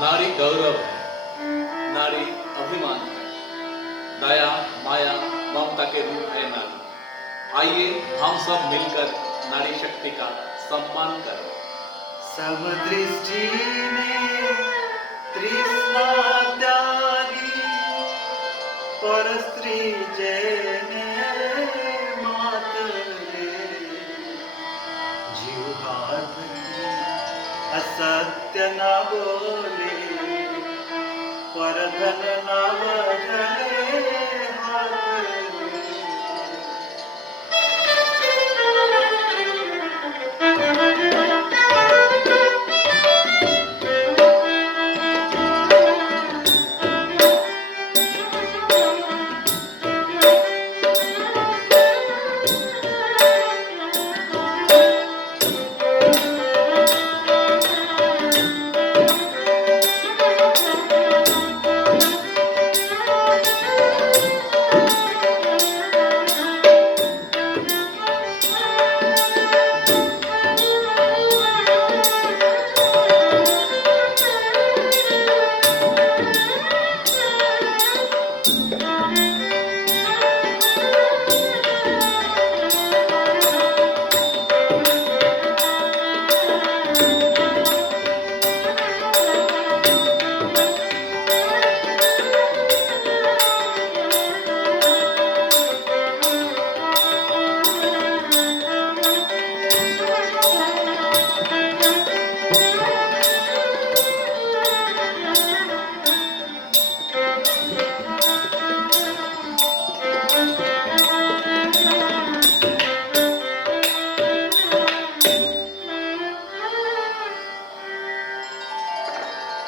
नारी गौरव है, नारी अभिमान है, दया माया ममता के रूप है नारी। आइए हम सब मिलकर नारी शक्ति का सम्मान करें। समदृष्टीने तृष्णा त्यागी परस्त्री जेने मातरे जीव असत्य न बोले परधन न वगले